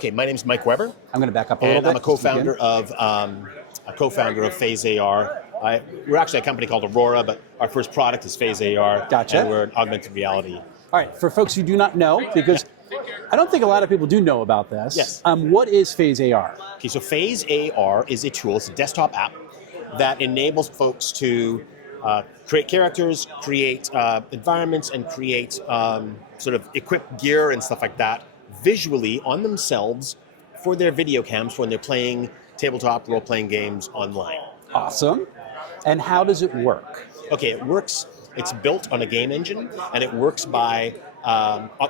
Okay, my name's Mike Weber. I'm going to back up a little and bit. I'm a co-founder of FaesAR. We're actually a company called Aurora, but our first product is FaesAR. Gotcha. And we're an augmented reality. All right, for folks who do not know, because I don't think a lot of people do know about this. Yes. What is FaesAR? Okay, so FaesAR is a tool, it's a desktop app that enables folks to create characters, create environments, and create sort of equip gear and stuff like that visually on themselves for their video cams when they're playing tabletop role-playing games online. Awesome. And how does it work? Okay, it works. It's built on a game engine, and it works by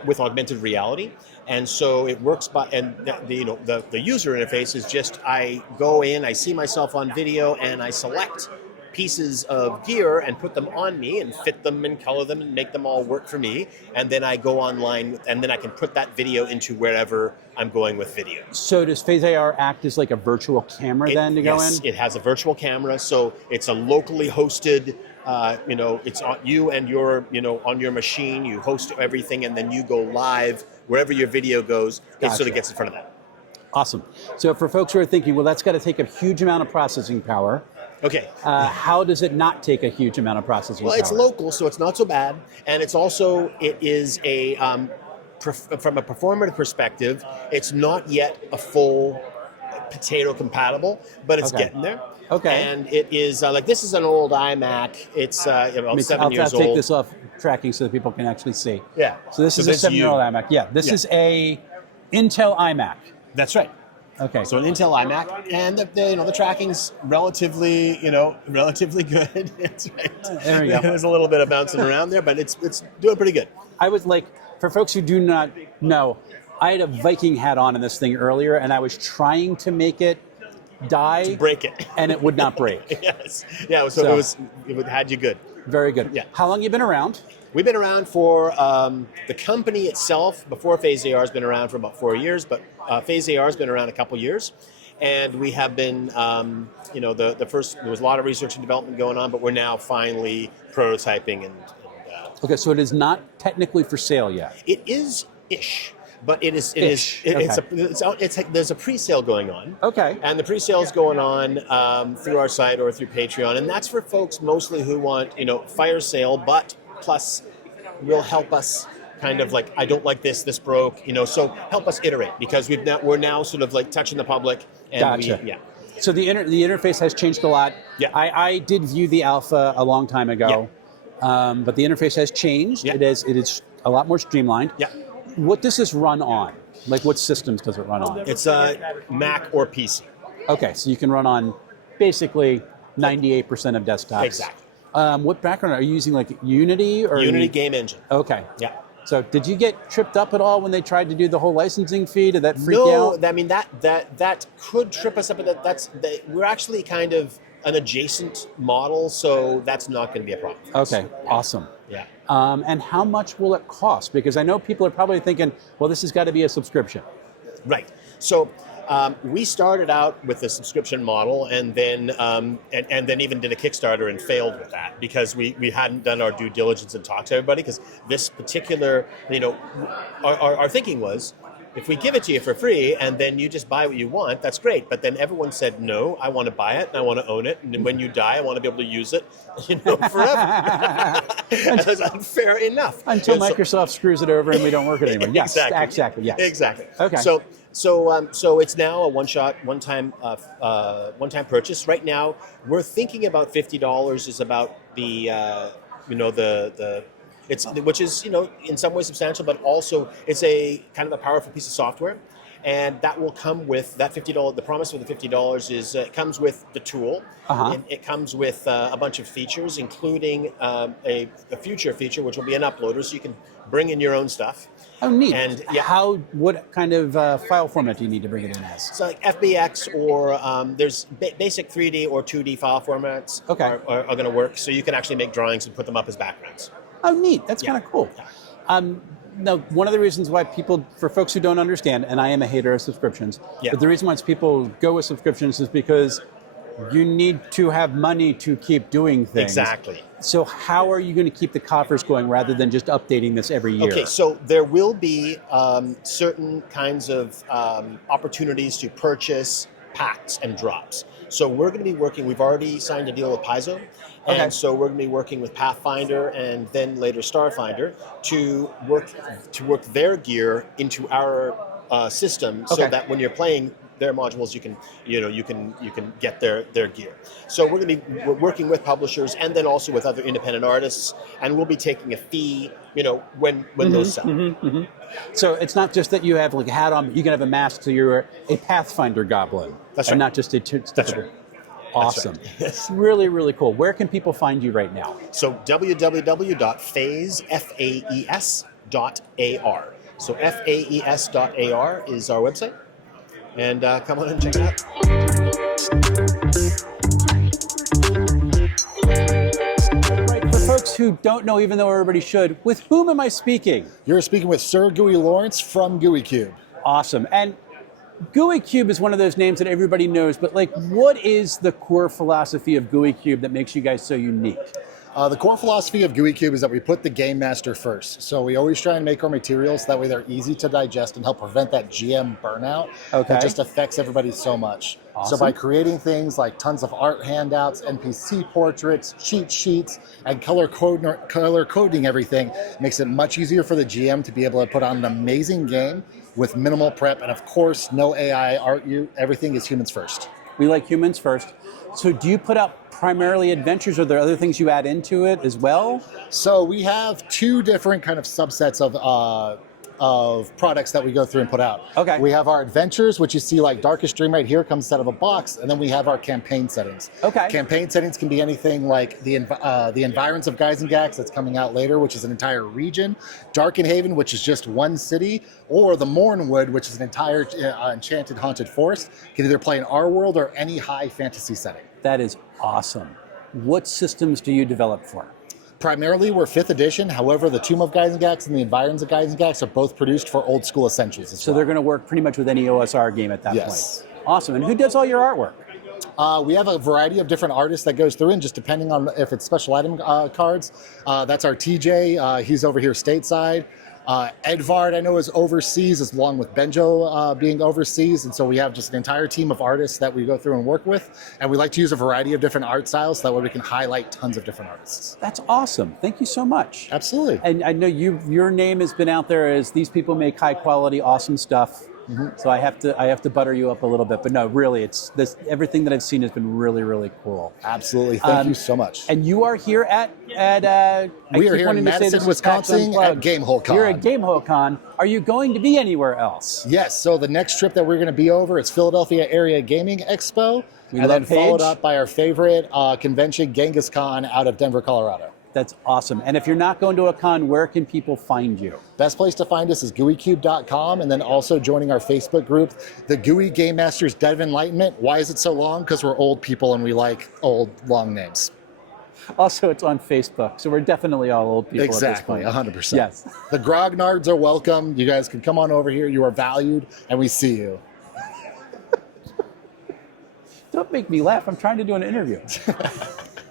with augmented reality. And so it works by, and the user interface is just, I go in, I see myself on video, and I select pieces of gear and put them on me and fit them and color them and make them all work for me. And then I go online, and then I can put that video into wherever I'm going with video. So does FaesAR act as like a virtual camera then to go in? Yes, it has a virtual camera, so it's a locally hosted, it's on you and your, on your machine, you host everything, and then you go live wherever your video goes. It sort of gets in front of that. Awesome. So for folks who are thinking, well, that's got to take a huge amount of processing power. Okay. How does it not take a huge amount of processing power? Well, it's local, so it's not so bad. And it's also, it is a, from a performative perspective, it's not yet a full potato compatible, but it's getting there. Okay. And it is, this is an old iMac. It's about 7 years old. I'll take this off tracking so that people can actually see. Yeah. So this is a 7-year-old iMac. Yeah, this is a Intel iMac. That's right. Okay. So an Intel iMac, and the tracking's relatively good. That's right. There we go. There's a little bit of bouncing around there, but it's doing pretty good. I was like, for folks who do not know, I had a Viking hat on in this thing earlier, and I was trying to make it die, to break it, and it would not break. Yes. Yeah. So it had you good. Very good. Yeah. How long have you been around? We've been around for the company itself. Before FaesAR has been around for about 4 years, but FaesAR has been around a couple years, and we have been, the first. There was a lot of research and development going on, but we're now finally prototyping and okay, so it is not technically for sale yet. It is ish, but it is. There's a pre-sale going on. Okay. And the pre-sale is going on through our site or through Patreon, and that's for folks mostly who want fire sale, but plus will help us kind of like, I don't like this broke, so help us iterate, because we're now sort of like touching the public. And gotcha. So the interface has changed a lot. Yeah. I did view the alpha a long time ago, but the interface has changed. Yeah. It is a lot more streamlined. Yeah. What does this run on? Like, what systems does it run on? It's a Mac or PC. Okay, so you can run on basically 98% of desktops. Exactly. What background are you using? Like Unity or Unity game engine? Okay. Yeah. So did you get tripped up at all when they tried to do the whole licensing fee? Did that freak you out? No, I mean that could trip us up, but we're actually kind of an adjacent model, so that's not going to be a problem. Okay, awesome. Yeah. And how much will it cost? Because I know people are probably thinking, well, this has got to be a subscription. Right. So we started out with the subscription model, and then even did a Kickstarter and failed with that because we hadn't done our due diligence and talked to everybody. Because this particular, our thinking was, if we give it to you for free and then you just buy what you want, that's great. But then everyone said, no, I want to buy it and I want to own it. And then when you die, I want to be able to use it, forever. And that's like, fair enough. Until Microsoft screws it over and we don't work it anymore. Yes, exactly. Yes. Exactly. Okay. So it's now a one-time purchase. Right now, we're thinking about $50 is about which is in some ways substantial, but also it's a kind of a powerful piece of software, and that will come with that $50. The promise with the $50 is it comes with the tool. It comes with a bunch of features, including a future feature, which will be an uploader, so you can bring in your own stuff. Oh, neat. And what kind of file format do you need to bring it in as? So like FBX or there's basic 3D or 2D file formats are going to work, so you can actually make drawings and put them up as backgrounds. Oh, neat. That's kind of cool. Now, one of the reasons why for folks who don't understand, and I am a hater of subscriptions, but the reason why people go with subscriptions is because you need to have money to keep doing things. Exactly. So how are you going to keep the coffers going rather than just updating this every year? Okay, so there will be certain kinds of opportunities to purchase packs and drops. So we're going to be working, we've already signed a deal with Paizo, and so we're going to be working with Pathfinder and then later Starfinder to work their gear into our system, so that when you're playing their modules, you can get their gear. So we're going to be working with publishers and then also with other independent artists, and we'll be taking a fee, when those sell. So it's not just that you have like a hat on, but you can have a mask, so you're a Pathfinder goblin. That's right. And not just a... That's right. Awesome. That's right. Yes. Really, really cool. Where can people find you right now? So www.faes.ar. So faes.ar is our website. And come on and check it out. Right, for folks who don't know, even though everybody should, with whom am I speaking? You're speaking with Sir Gooey Lawrence from GooeyCube. Awesome. And GooeyCube is one of those names that everybody knows, but what is the core philosophy of GooeyCube that makes you guys so unique? The core philosophy of GooeyCube is that we put the game master first. So we always try and make our materials that way they're easy to digest and help prevent that GM burnout that just affects everybody so much. Awesome. So by creating things like tons of art handouts, NPC portraits, cheat sheets, and color coding everything, it makes it much easier for the GM to be able to put on an amazing game with minimal prep, and of course, no AI art. Everything is humans first. We like humans first. So do you put out primarily adventures, or are there other things you add into it as well? So we have two different kind of subsets of products that we go through and put out. Okay. We have our adventures, which you see like Darkest Dream right here, comes out of a box, and then we have our campaign settings. Okay. Campaign settings can be anything like the Environs of Geisengax that's coming out later, which is an entire region, Darkenhaven, which is just one city, or the Mornwood, which is an entire enchanted haunted forest. You can either play in our world or any high fantasy setting. That is awesome. What systems do you develop for? Primarily, we're 5th edition. However, the Tomb of Geisengax and the Environs of Geisengax are both produced for old school essentials as So they're going to work pretty much with any OSR game at that Yes. point. Awesome. And who does all your artwork? We have a variety of different artists that goes through, and just depending on if it's special item cards, that's our TJ. He's over here stateside. Edvard, I know, is overseas, along with Benjo being overseas, and so we have just an entire team of artists that we go through and work with, and we like to use a variety of different art styles, so that way we can highlight tons of different artists. That's awesome. Thank you so much. Absolutely. And I know your name has been out there as these people make high quality, awesome stuff. So I have to butter you up a little bit, but no, really, it's this. Everything that I've seen has been really, really cool. Absolutely, thank you so much. And you are here at we are here in Madison, Wisconsin at GameHole Con. You're at GameHole Con. Are you going to be anywhere else? Yes. So the next trip that we're going to be over is Philadelphia Area Gaming Expo, and then followed up by our favorite convention, Genghis Con, out of Denver, Colorado. That's awesome. And if you're not going to a con, where can people find you? Best place to find us is GooeyCube.com, and then also joining our Facebook group, the Gooey Game Masters Dead of Enlightenment. Why is it so long? Because we're old people and we like old, long names. Also, it's on Facebook, so we're definitely all old people Exactly, at this point. 100%. Yes. The grognards are welcome. You guys can come on over here. You are valued, and we see you. Don't make me laugh. I'm trying to do an interview.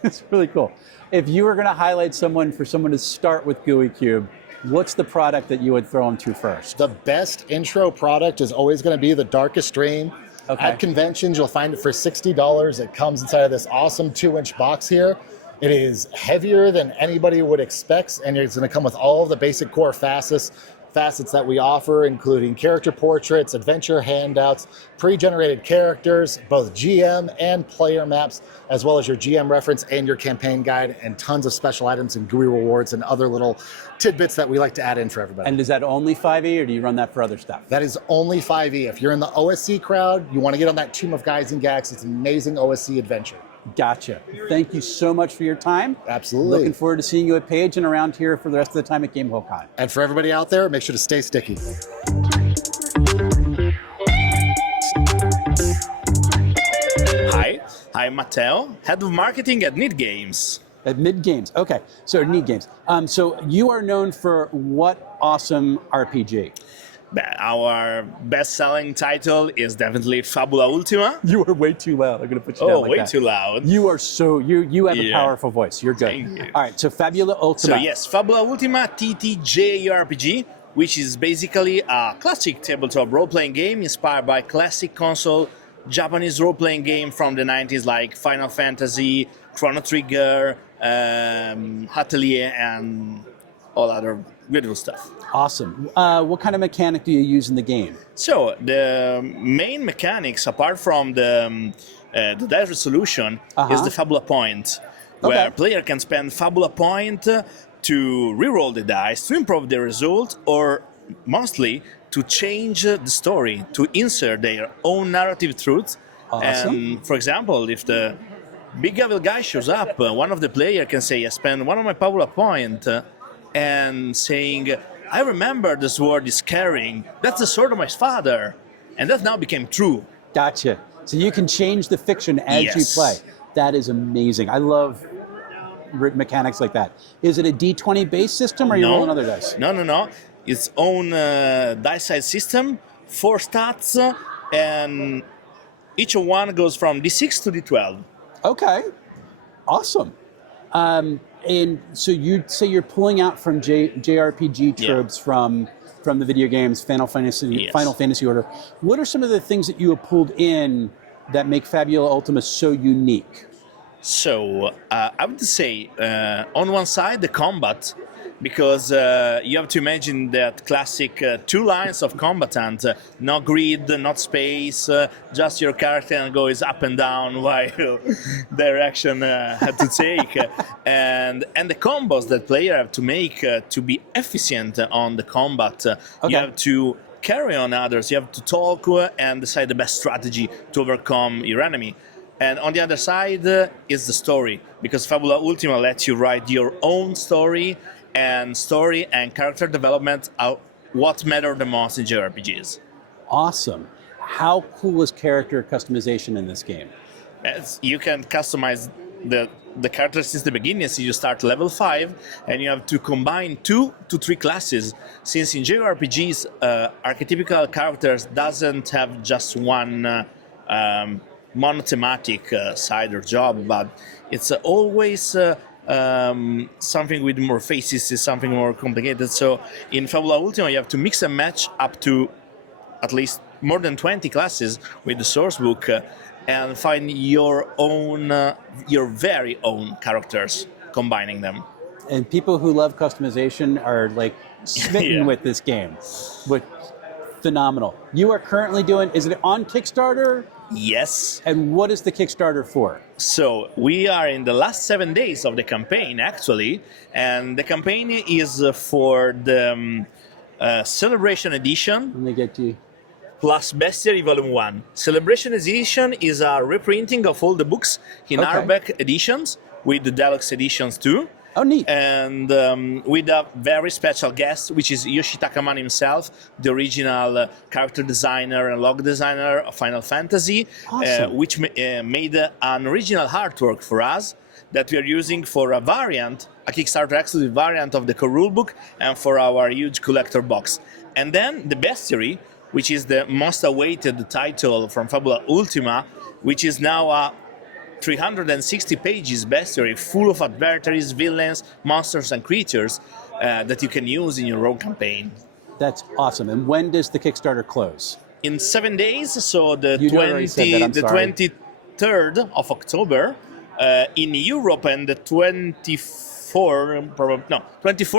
It's really cool. If you were going to highlight someone for someone to start with GooeyCube, what's the product that you would throw them to first? The best intro product is always going to be the Darkest Dream. Okay. At conventions, you'll find it for $60. It comes inside of this awesome 2-inch box here. It is heavier than anybody would expect, and it's going to come with all of the basic core facets that we offer, including character portraits, adventure handouts, pre-generated characters, both GM and player maps, as well as your GM reference and your campaign guide, and tons of special items and GUI rewards and other little tidbits that we like to add in for everybody. And is that only 5e, or do you run that for other stuff? That is only 5e. If you're in the OSC crowd, you want to get on that Tomb of Geisengax. It's an amazing OSC adventure. Gotcha. Thank you so much for your time. Absolutely. Looking forward to seeing you at Page and around here for the rest of the time at GameHole Con. And for everybody out there, make sure to stay sticky. Hi, I'm Mateo, head of marketing at Need Games. At Mid Games. Okay, so Need Games. So you are known for what awesome RPG? Our best-selling title is definitely Fabula Ultima. You are way too loud. I'm going to put you down like way that. too loud. You are you have a Yeah. powerful voice. You're good. Thank you. All right, so Fabula Ultima. So yes, Fabula Ultima TTJ RPG, which is basically a classic tabletop role-playing game inspired by classic console Japanese role-playing game from the 90s like Final Fantasy, Chrono Trigger, Atelier, and all other beautiful stuff. Awesome. What kind of mechanic do you use in the game? So the main mechanics, apart from the dice resolution, is the Fabula point, where Okay. player can spend Fabula point to reroll the dice to improve the result, or mostly to change the story, to insert their own narrative truth. Awesome. And for example, if the big evil guy shows up, one of the player can say, I spend one of my Fabula point and saying, I remember the sword is carrying. That's the sword of my father. And that now became true. Gotcha. So you can change the fiction as you Yes. play. That is amazing. I love mechanics like that. Is it a D20 based system or are you rolling other dice? No. Its own dice size system, 4 stats, and each one goes from D6 to D12. Okay. Awesome. And so you'd say you're pulling out from JRPG tropes from the video games, Final Fantasy Order. What are some of the things that you have pulled in that make Fabula Ultima so unique? So I would say on one side the combat, because you have to imagine that classic 2 lines of combatant, no grid, not space, just your character goes up and down while direction had to take, and the combos that player have to make to be efficient on the combat. You have to carry on others, you have to talk and decide the best strategy to overcome your enemy. And on the other side is the story, because Fabula Ultima lets you write your own story and character development are what matter the most in JRPGs. Awesome. How cool is character customization in this game? As you can customize the character since the beginning, so you start level 5 and you have to combine 2 to 3 classes, since in JRPGs archetypical characters doesn't have just one monothematic side or job, but it's always something with more faces, is something more complicated. So in Fabula Ultima you have to mix and match up to at least more than 20 classes with the source book and find your very own characters, combining them. And people who love customization are like smitten with this game. Phenomenal. You are currently doing, is it on Kickstarter? Yes. And what is the Kickstarter for? So we are in the last 7 days of the campaign, actually, and the campaign is for the Celebration Edition. Let me get you. Plus Bestiary Volume 1. Celebration Edition is a reprinting of all the books in Okay. hardback editions, with the deluxe editions too. Oh, neat. And with a very special guest, which is Yoshitaka Man himself, the original character designer and log designer of Final Fantasy, Awesome. which made an original artwork for us that we are using for a variant, a Kickstarter exclusive variant of the core rulebook, and for our huge collector box. And then the Bestiary, which is the most awaited title from Fabula Ultima, which is now a 360 pages bestiary full of adversaries, villains, monsters, and creatures that you can use in your own campaign. That's awesome. And when does the Kickstarter close? In 7 days, so the You already said that, I'm sorry. 23rd of October in Europe, and the 24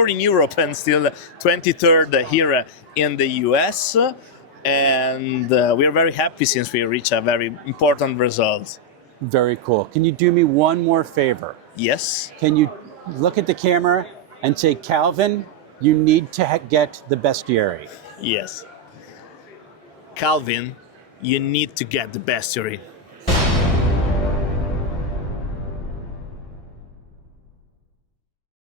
in Europe, and still 23rd here in the US. And we are very happy since we reached a very important result. Very cool. Can you do me one more favor? Yes. Can you look at the camera and say, Calvin, you need to get the bestiary? Yes. Calvin, you need to get the bestiary.